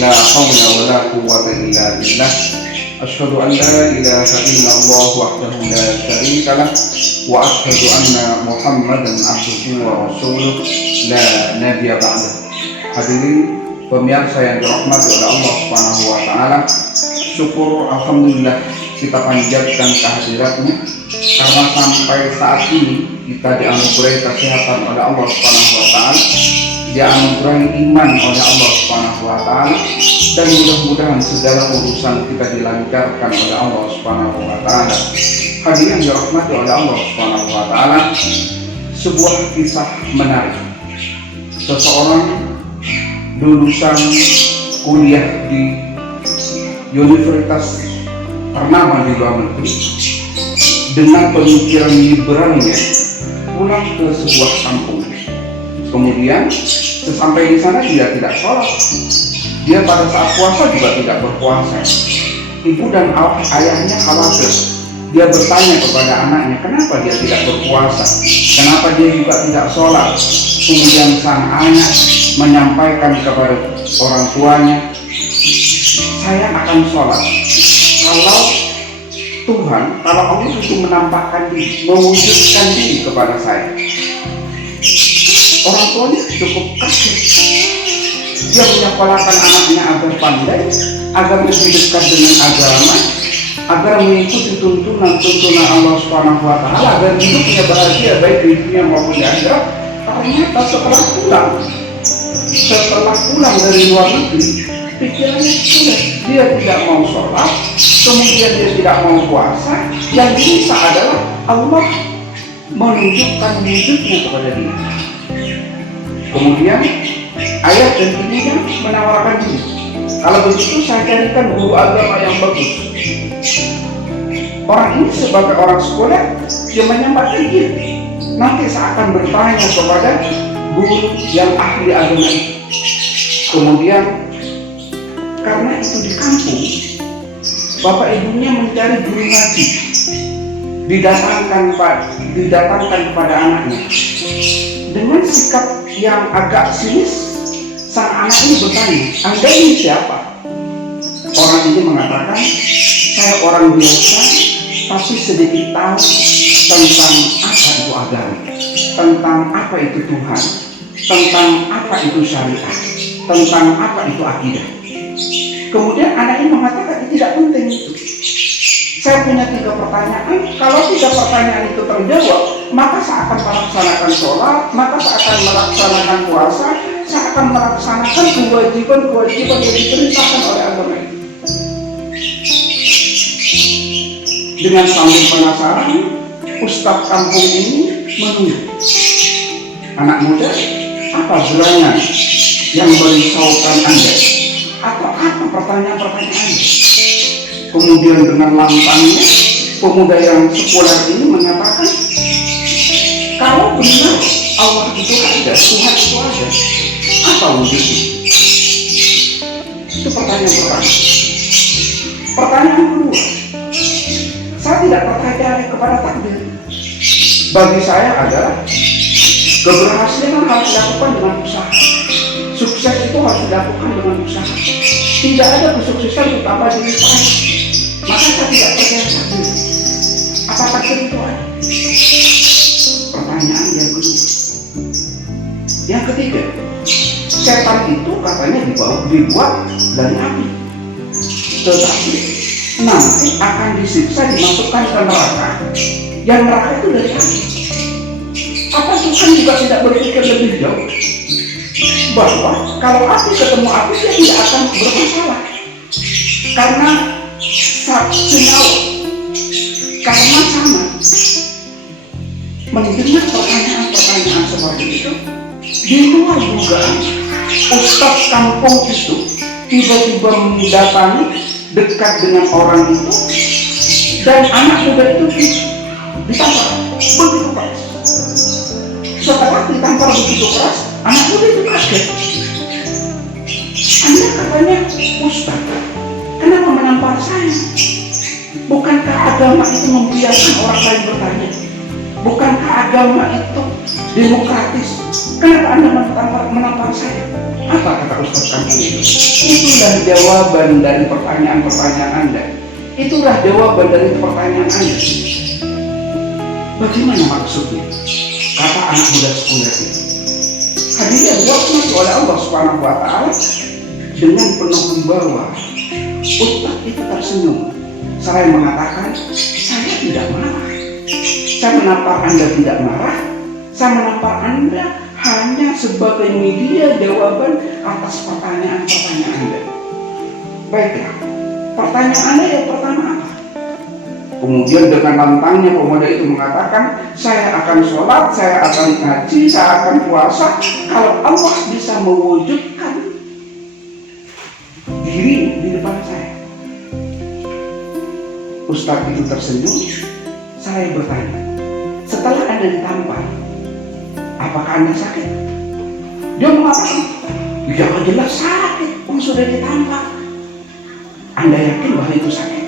لا حول ولا قوة إلا بالله. أشهد أن لا إله إلا الله وحده لا شريك له وأشهد أن محمدا عبده ورسوله لا نبي بعده. Hadirin pemirsa yang dirahmati oleh Allah Subhanahu wa taala, syukur alhamdulillah kita panjatkan kehadiratnya karena sampai saat ini kita dianugerahi kesehatan oleh Allah Subhanahu wa taala, dianugerahi iman oleh Allah Subhanahu wa taala, dan mudah-mudahan segala urusan kita dilancarkan oleh Allah Subhanahu wa taala. Hadirin yang dirahmati oleh Allah Subhanahu wa taala, sebuah kisah menarik. Seseorang lulusan kuliah di universitas ternama di luar negeri dengan pemikiran liberalnya pulang ke sebuah kampung. Kemudian sesampai di sana dia tidak sholat. Dia pada saat puasa juga tidak berpuasa. Ibu dan ayahnya khawatir. Dia bertanya kepada anaknya, kenapa dia tidak berpuasa? Kenapa dia juga tidak sholat? Kemudian sang anak menyampaikan kepada orang tuanya, saya akan sholat kalau Tuhan, kalau Allah itu menampakkan diri, mewujudkan diri kepada saya. Orang tuanya cukup kaget. Dia menyekolahkan anaknya agar pandai, agar lebih dekat dengan agama, agar mengikuti tuntunan Allah Subhanahu wa taala, agar hidupnya bahagia baik di dunia maupun di akhirat. Ternyata setelah pulang dari luar negeri, pikirannya sudah, dia tidak mau sholat, kemudian dia tidak mau puasa. Yang bisa adalah Allah menunjukkan wujudnya kepada dia. Kemudian ayah dan ibunya menawarkan diri, kalau begitu saya carikan guru agama yang bagus. Orang ini sebagai orang sekolah, dia menyempatkan diri. Nanti saya akan bertanya kepada guru yang ahli agama itu. Kemudian karena itu di kampung, bapak ibunya mencari guru ngaji, didatangkan kepada anaknya. Dengan sikap yang agak sinis, sang anak ini bertanya, Anda ini siapa? Orang ini mengatakan, saya orang biasa, tapi sedikit tahu tentang apa itu agama, tentang apa itu Tuhan, tentang apa itu syariat, tentang apa itu akidah. Kemudian anak ini mengatakan, tidak penting itu. Saya punya 3 pertanyaan. Kalau 3 pertanyaan itu terjawab, maka saya akan melaksanakan sholat, maka saya akan melaksanakan puasa, saya akan melaksanakan kewajiban-kewajiban yang diperintahkan oleh agama itu. Dengan sambil penasaran, Ustadz kampung ini menunggu. Anak muda, apa gerangan yang merisaukan Anda? Atau apa pertanyaan-pertanyaan Anda? Kemudian dengan lantangnya, pemuda yang sekolah ini menyatakan, kalau benar Allah itu ada, Tuhan itu ada, apa wujudnya? Itu pertanyaan pertama. Pertanyaan kedua, saya tidak percaya kepada takdir. Bagi saya adalah keberhasilan harus dilakukan dengan usaha. Sukses itu harus dilakukan dengan usaha. Tidak ada kesuksesan tanpa diusahakan. Maka saya tidak percaya takdir. Apa takdir itu ada? Pertanyaan yang kedua. Yang ketiga, setan itu katanya dibuat dari api, tetapi nanti akan disiksa, dimasukkan ke neraka. Yang neraka itu dari api. Apa Tuhan juga tidak berpikir lebih jauh bahwa kalau api ketemu api, dia tidak akan bermasalah karena senyawa, karena sama. Mendengar pertanyaan-pertanyaan seperti itu, di luar dugaan, ustadz kampung itu tiba-tiba mendatangi dekat dengan orang itu, dan anak muda itu ditampar begitu keras. Setelah ditampar begitu keras, anak muda itu kaget. Anda katanya ustadz, kenapa menampar saya? Bukankah agama itu membiarkan orang lain bertanya? Bukankah agama itu demokratis. Kenapa Anda menampar saya? Apa kata Ustaz kampung itu? Itulah jawaban dari pertanyaan-pertanyaan Anda. Itulah jawaban dari pertanyaan Anda. Bagaimana maksudnya? Kata anak muda sekunder itu. Hadirin diwakili oleh Allah Subhanahu wa Ta'ala dengan penuh membawa. Ustaz itu tersenyum. Saya mengatakan, saya tidak marah. Saya menampar Anda tidak marah. Saya menampar Anda hanya sebagai media jawaban atas pertanyaan-pertanyaan Anda. Baiklah, pertanyaan Anda yang pertama apa? Kemudian dengan lantangnya pemuda itu mengatakan, saya akan sholat, saya akan ngaji, saya akan puasa kalau Allah bisa mewujudkan diri di depan saya. Ustaz itu tersenyum. Saya bertanya, setelah Anda ditampar, apakah Anda sakit? Dia mengatakan, ya jelas sakit, sudah ditampar. Anda yakin bahwa itu sakit?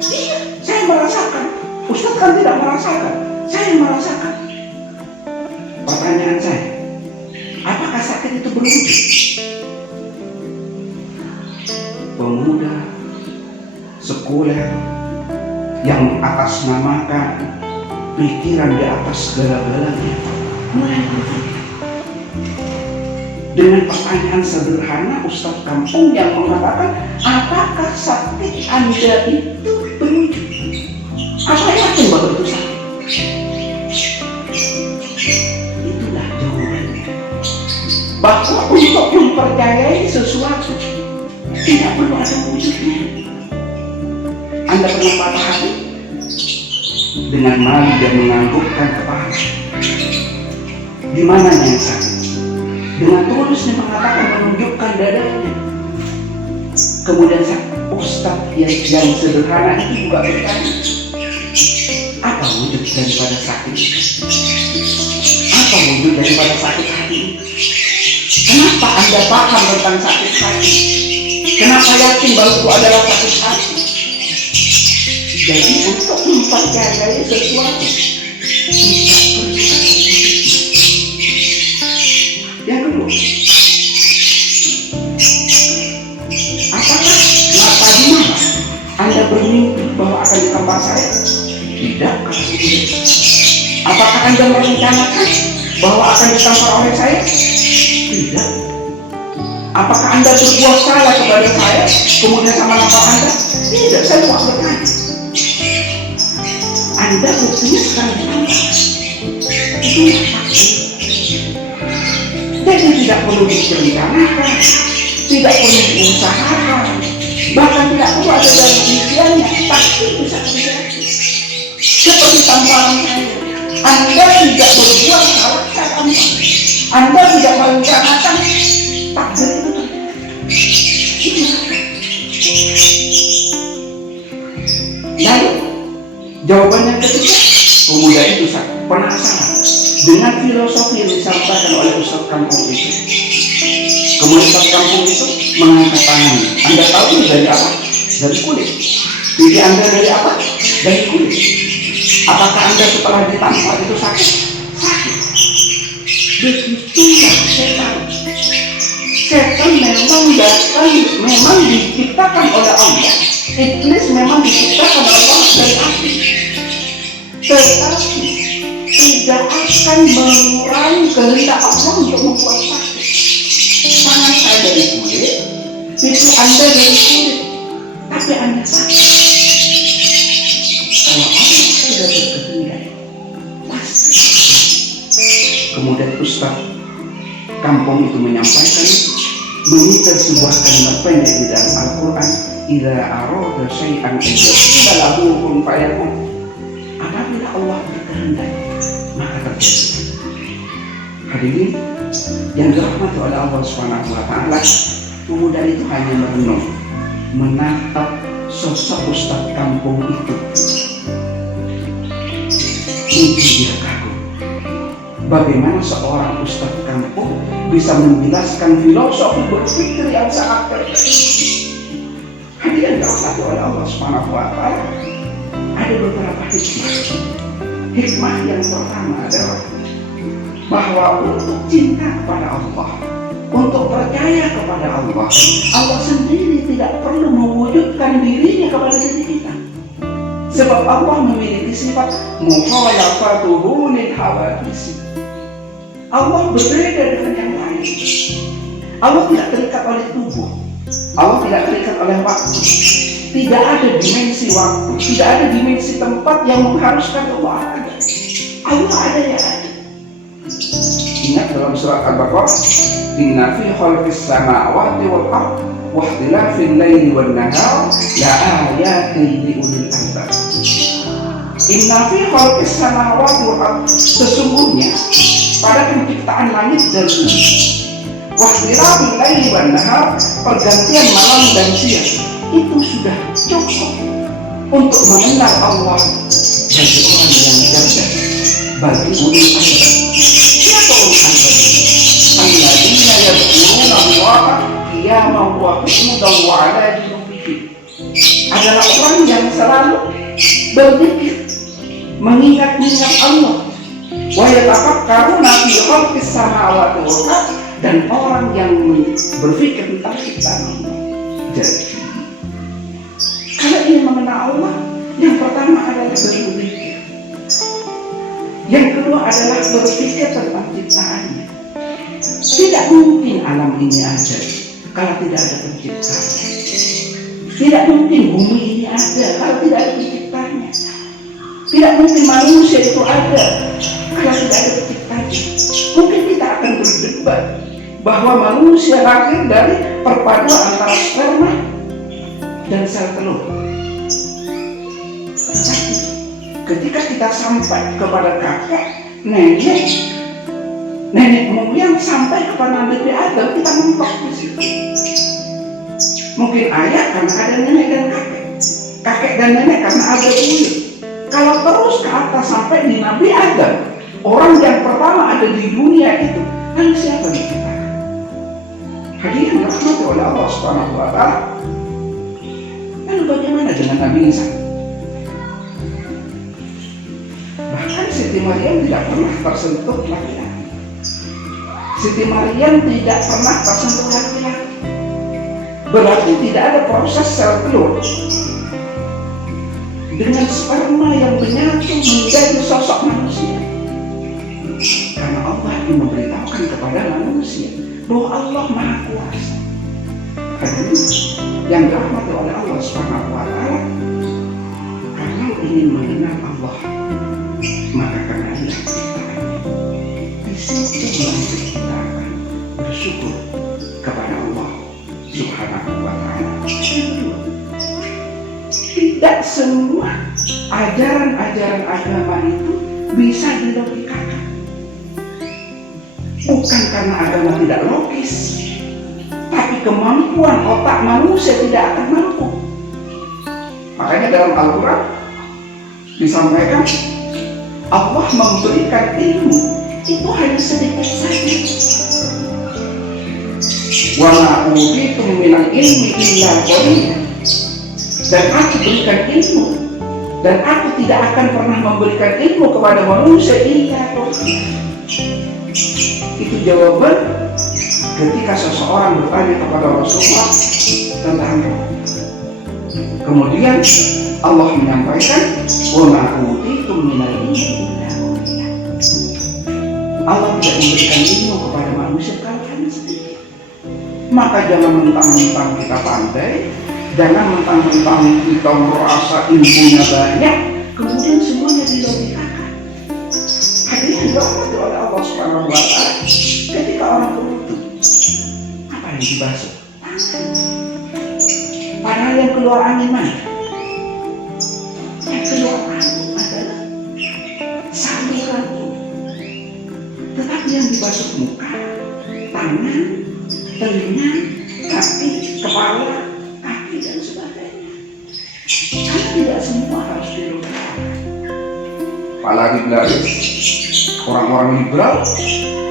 Iya, saya merasakan. Ustaz kan tidak merasakan, saya merasakan. Pertanyaan saya, apakah sakit itu berwujud? Pemuda sekuler yang mengatasnamakan pikiran di atas segala-galanya mulai berpikir dengan pertanyaan sederhana Ustaz kampung yang mengatakan, apakah sakit Anda itu berwujud? Apa yakin bahwa itu sakit? Itulah jawabannya, bahwa untuk mempercayai sesuatu tidak perlu ada wujudnya. Anda pernah patah hati? Dengan malu dan menganggukkan kepala. Di mana yang sakit? Dengan tulusnya mengatakan, menunjukkan dadanya. Kemudian Ustaz yang sederhana itu juga bertanya, apa wujud daripada sakit? Apa wujud daripada sakit hati? Kenapa Anda paham tentang sakit hati? Kenapa yakin bahwa itu adalah sakit hati? Jadi untuk mempercayai sesuatu tidak perlu. Yang kedua, apakah tadi malam Anda bermimpi bahwa akan ditampar saya? Tidak. Apakah Anda merencanakan bahwa akan ditampar oleh saya? Tidak. Apakah Anda berbuat salah kepada saya kemudian sama nampar Anda? Tidak, saya cuma bertanya. Anda buktinya sekarang ditampar. Itu maksud. Jadi tidak perlu direncanakan, tidak perlu diusahakan, bahkan tidak perlu ada dalam pikirannya, pasti bisa terjadi. Seperti tamparan saya, Anda tidak berbuat salah saya tampar. Anda tidak merencanakan takdir itu terjadi. Lalu jawaban yang ketiga, pemuda itu penasaran dengan filosofi yang disampaikan oleh Ustaz kampung itu. Kemudian Ustaz kampung itu mengangkat tangan. Anda tahu itu dari apa? Dari kulit. Jadi Anda dari apa? Dari kulit. Apakah Anda setelah ditampar itu sakit? Sakit. Begitulah setan. Setan memang diciptakan oleh Allah. Iblis memang diciptakan oleh Allah dari api. Tetapi tidak akan mengurangi kehendak Allah untuk membuat sakit. Tangan saya dari kulit, itu Anda dari kulit, tapi Anda sakit. Kalau Allah sudah berkehendak, pasti. Kemudian Ustaz kampung itu menyampaikan, meminta sebuah kalimat pendek di dalam Al-Quran, idza arada syai'an yaqulu lahu kun fayakun. Apabila Allah berkehendak, maka terjadi. Hadirin yang dirahmati oleh Allah Subhanahu wa Ta'ala, pemuda itu hanya merenung, menatap sosok Ustaz kampung itu. Itu dia kagum. Bagaimana seorang Ustaz kampung bisa menjelaskan filosofi berpikir yang sangat terbaik. Hadirin dirahmati oleh Allah Subhanahu wa Ta'ala, ada beberapa hikmah. Hikmah yang pertama adalah bahwa untuk cinta kepada Allah, untuk percaya kepada Allah, Allah sendiri tidak perlu mewujudkan dirinya kepada diri kita. Sebab Allah memiliki sifat mukhalafatuhu lil hawadits. Allah berbeda dengan yang lain. Allah tidak terikat oleh tubuh, Allah tidak terikat oleh waktu. Tidak ada dimensi waktu, tidak ada dimensi tempat yang mengharuskan Allah ada. Allah ada ya ada. Ingat dalam surat Al-Baqarah, inna fi khalqis samawati wal ardh wa ikhtilafil laili wan nahar la ayatin li ulil albab. Inna fi khalqis samawati wal ardh, sesungguhnya pada penciptaan langit dan bumi, wa ikhtilafil laili wan nahar, pergantian malam dan siang, itu sudah cukup untuk mengenal Allah bagi orang yang cerdas, bagi ulil albab. Siapa ulil albab? Alladzina yadhkuruna Allaha qiyaman wa qu'udan wa 'ala junubihim. Adalah orang yang selalu berzikir, mengingat-ingat Allah. Wa yatafakkaruna fi khalqis samawati wal ardh, dan orang yang berpikir tentang ciptaan Allah. Jadi kalau ingin mengenal Allah, yang pertama adalah berpikir. Yang kedua adalah berpikir tentang ciptaannya. Tidak mungkin alam ini ada kalau tidak ada penciptanya. Tidak mungkin bumi ini ada kalau tidak ada penciptanya. Tidak mungkin manusia itu ada kalau tidak ada penciptanya. Mungkin kita akan berdebat bahwa manusia lahir dari perpaduan antara sperma dan sel telur. Tetapi ketika kita sampai kepada kakek, nenek moyang, sampai kepada Nabi Adam, kita mentok di situ. Mungkin ayah karena ada nenek dan kakek dan nenek karena ada buyut. Kalau terus ke atas sampai di Nabi Adam, orang yang pertama ada di dunia itu, lalu siapa yang kita? Hadirin rahmati oleh Allah Subhanahu wa Ta'ala. Lalu bagaimana dengan Nabi Isa? Bahkan Siti Maryam tidak pernah tersentuh laki-laki. Siti Maryam tidak pernah tersentuh laki-laki. Berarti tidak ada proses sel telur dengan sperma yang menyatu menjadi sosok manusia. Karena Allah ingin memberitahukan kepada manusia bahwa Allah Maha Kuasa. Yang dirahmati oleh Allah Subhanahu wa Ta'ala, kalau ingin mengenal Allah, maka kenalilah ciptaannya. Di situ kita akan bersyukur kepada Allah Subhanahu wa Ta'ala. Tidak semua ajaran-ajaran agama itu bisa dilogikakan. Bukan karena agama tidak logis, tapi kemampuan otak manusia tidak akan mampu. Makanya dalam Al-Quran disampaikan Allah memberikan ilmu itu hanya sedikit saja. Wa ma utitum minal ilmi illa qalila. Dan aku berikan ilmu, dan aku tidak akan pernah memberikan ilmu kepada manusia illa qalila. Itu jawaban ketika seseorang bertanya kepada Rasulullah tentang roh. Kemudian Allah menyampaikan wa ma utitum minal ilmi illa qalila. Allah tidak memberikan ilmu kepada manusia kalau hanya sedikit. Maka jangan mentang-mentang kita pandai, jangan mentang-mentang kita merasa ilmunya banyak, kemudian semuanya dilogikakan. Hadirin dirahmati oleh Allah Subhanahu wa Ta'ala. Ketika orang berwudu, apa yang dibasuh? Padahal yang keluar angin mana? Yang keluar angin adalah saluran tubuh. Tetapi yang dibasuh muka, tangan, telinga, kaki, kepala, kaki dan sebagainya. Karena tidak semua harus dilogikakan. Apalagi orang-orang liberal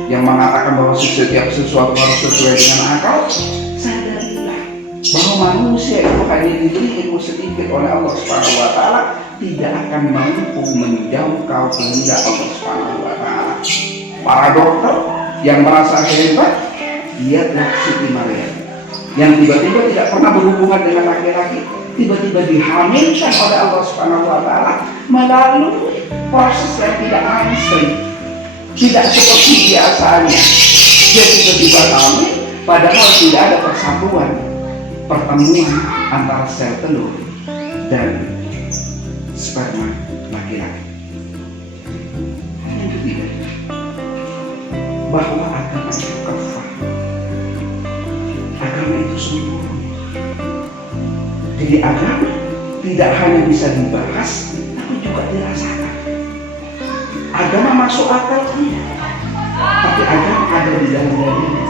yang mengatakan bahwa setiap sesuatu harus sesuai dengan akal. Sadarilah bahwa manusia itu hanya diberi ilmu sedikit oleh Allah Subhanahu wa Ta'ala, tidak akan mampu menjangkau kehendak Allah Subhanahu wa Ta'ala. Para dokter yang merasa hebat, lihatlah Siti Maryam yang tiba-tiba tidak pernah berhubungan dengan laki-laki, tiba-tiba dihamilkan oleh Allah Subhanahu wa Ta'ala melalui proses yang tidak mainstream, tidak seperti biasanya. Dia tiba-tiba hamil, padahal tidak ada pertemuan antara sel telur dan sperma laki-laki. Yang ketiga, bahwa agama itu kafah, agama itu sempurna. Jadi agama tidak hanya bisa dibahas, tapi juga dirasakan. Agama masuk akal tidak, tapi agama ada di dalam dirinya.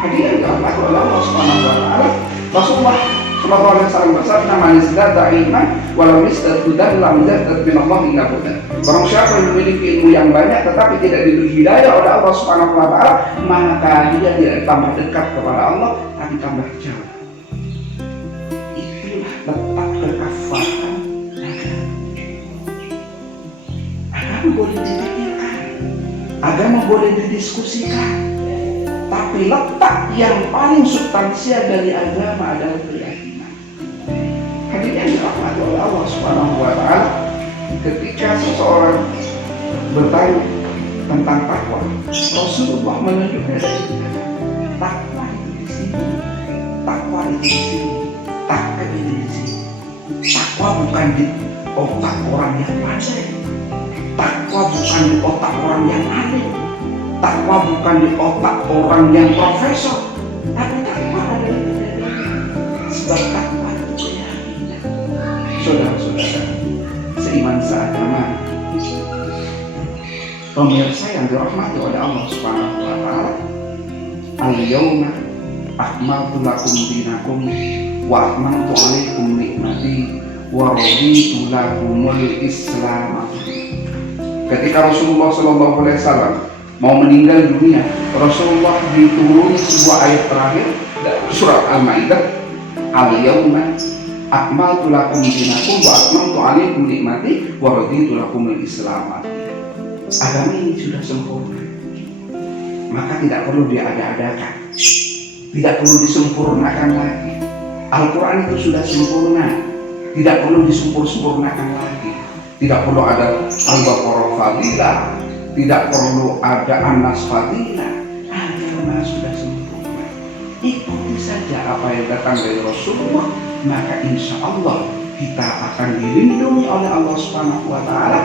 Hadirin dirahmati Allah Subhanahu wa Ta'ala. Rasulullah Sallallahu Alaihi Wasallam bersabda, "Man izdada ilman walam yazdad hudan lam yazdad min Allah illa hudan." Barang siapa yang memiliki ilmu yang banyak tetapi tidak diberi hidayah oleh Allah Subhanahu wa Ta'ala, maka dia tidak tambah dekat kepada Allah, tapi tambah jauh. Itulah letak kekafaran agama. Agama boleh dipikirkan, agama boleh didiskusikan, tapi letak yang paling substansial dari agama adalah keyakinan. Hadirin yang dirahmati oleh Allah Subhanahu wa Ta'ala, ketika seseorang bertanya tentang takwa, Rasulullah menunjukkan takwa itu di sini, takwa itu di sini, takwa itu di sini. Takwa bukan di otak orang yang pandai, takwa bukan di otak orang yang alim, takwa bukan di otak orang yang profesor, tapi takwa adalah di diri. Sebab takwa itu keyakinan. Saudara-saudara seiman seagama, pemirsa yang dirahmati oleh Allah Subhanahu wa Ta'ala, al-yawma akmaltu lakum dinakum wa atmamtu alaikum nikmati wa raditu lakumul Islam. Ketika Rasulullah Sallallahu Alaihi Wasallam mau meninggal dunia, Rasulullah dituruni sebuah ayat terakhir dari surat Al-Maidah, al-yawma akmaltu lakum dinakum wa atmamtu alaikum nikmati wa raditu lakumul Islam. Agama ini sudah sempurna, maka tidak perlu diada-adakan, tidak perlu disempurnakan lagi. Al-Quran itu sudah sempurna, tidak perlu disempurnakan lagi. Tidak perlu ada Al-Baqarah Fadilah, tidak perlu ada An-Nas Fadilah. Agama sudah sempurna. Ikuti saja apa yang datang dari Rasulullah, maka insya Allah kita akan dilindungi oleh Allah Subhanahu wa Ta'ala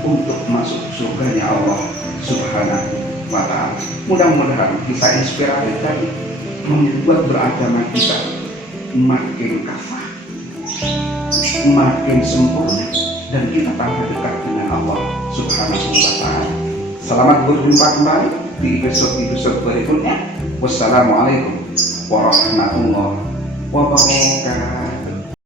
untuk masuk surganya Allah Subhanahu wa Ta'ala. Mudah-mudahan kisah inspiratif tadi membuat beragama kita makin kafah, makin sempurna, dan kita tambah dekat dengan Allah Subhanahu wa Ta'ala. Selamat berjumpa kembali di episode berikutnya. Wassalamualaikum warahmatullahi wabarakatuh.